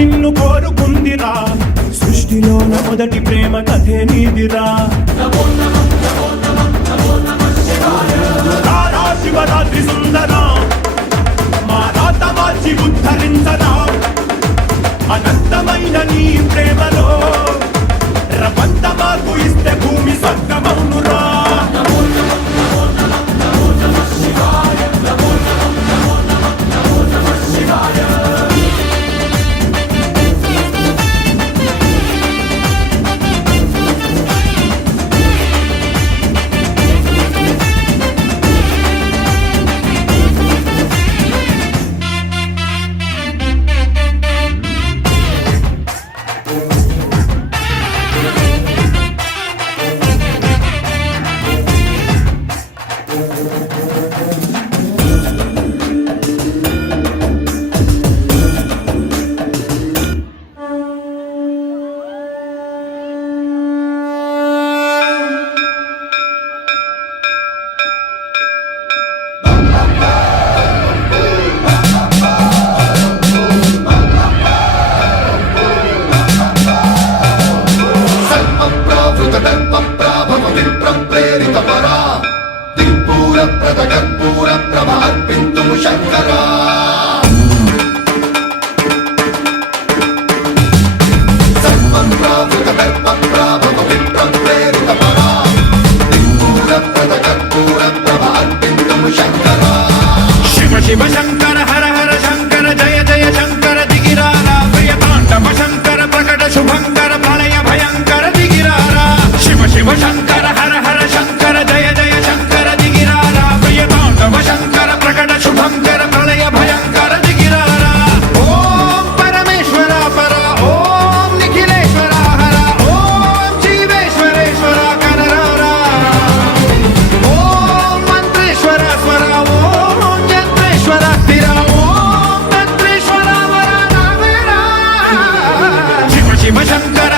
నిన్ను కోరుకుందిరా సృష్టిలోన మొదటి ప్రేమ కథే నీదిరా తారా శివరాత్రి సుందరా మా రాత మార్చి ఉద్ధరించరా అనంతమైన నీ ప్రేమలో రవంత మాకు ఇస్తే భూమి స్వర్గమౌనురా శివ శంకర హర హర శంకర జయ జయ శంకర దిగిరారా ప్రియతాండవ శంకర ప్రకట శుభంకర ప్రళయ భయంకర దిగిరారా శివ శివ శంకర హర హర శంకర జయ జయ శంకర దిగిరారా ప్రియతాండవ శంకర ప్రకట శుభంకర ప్రళయ భయంకర దిగిరారా ఓం పరమేశ్వర పర ఓం నిఖిలేశ్వర హర ఓం జీవేశ్వరేశ్వర కనరారా ఓం మంత్రేశ్వర స్వర ఓం యంత్రేశ్వర స్థిర ఓం తంత్రేశ్వర వర నావేరా శివ శివ శంకర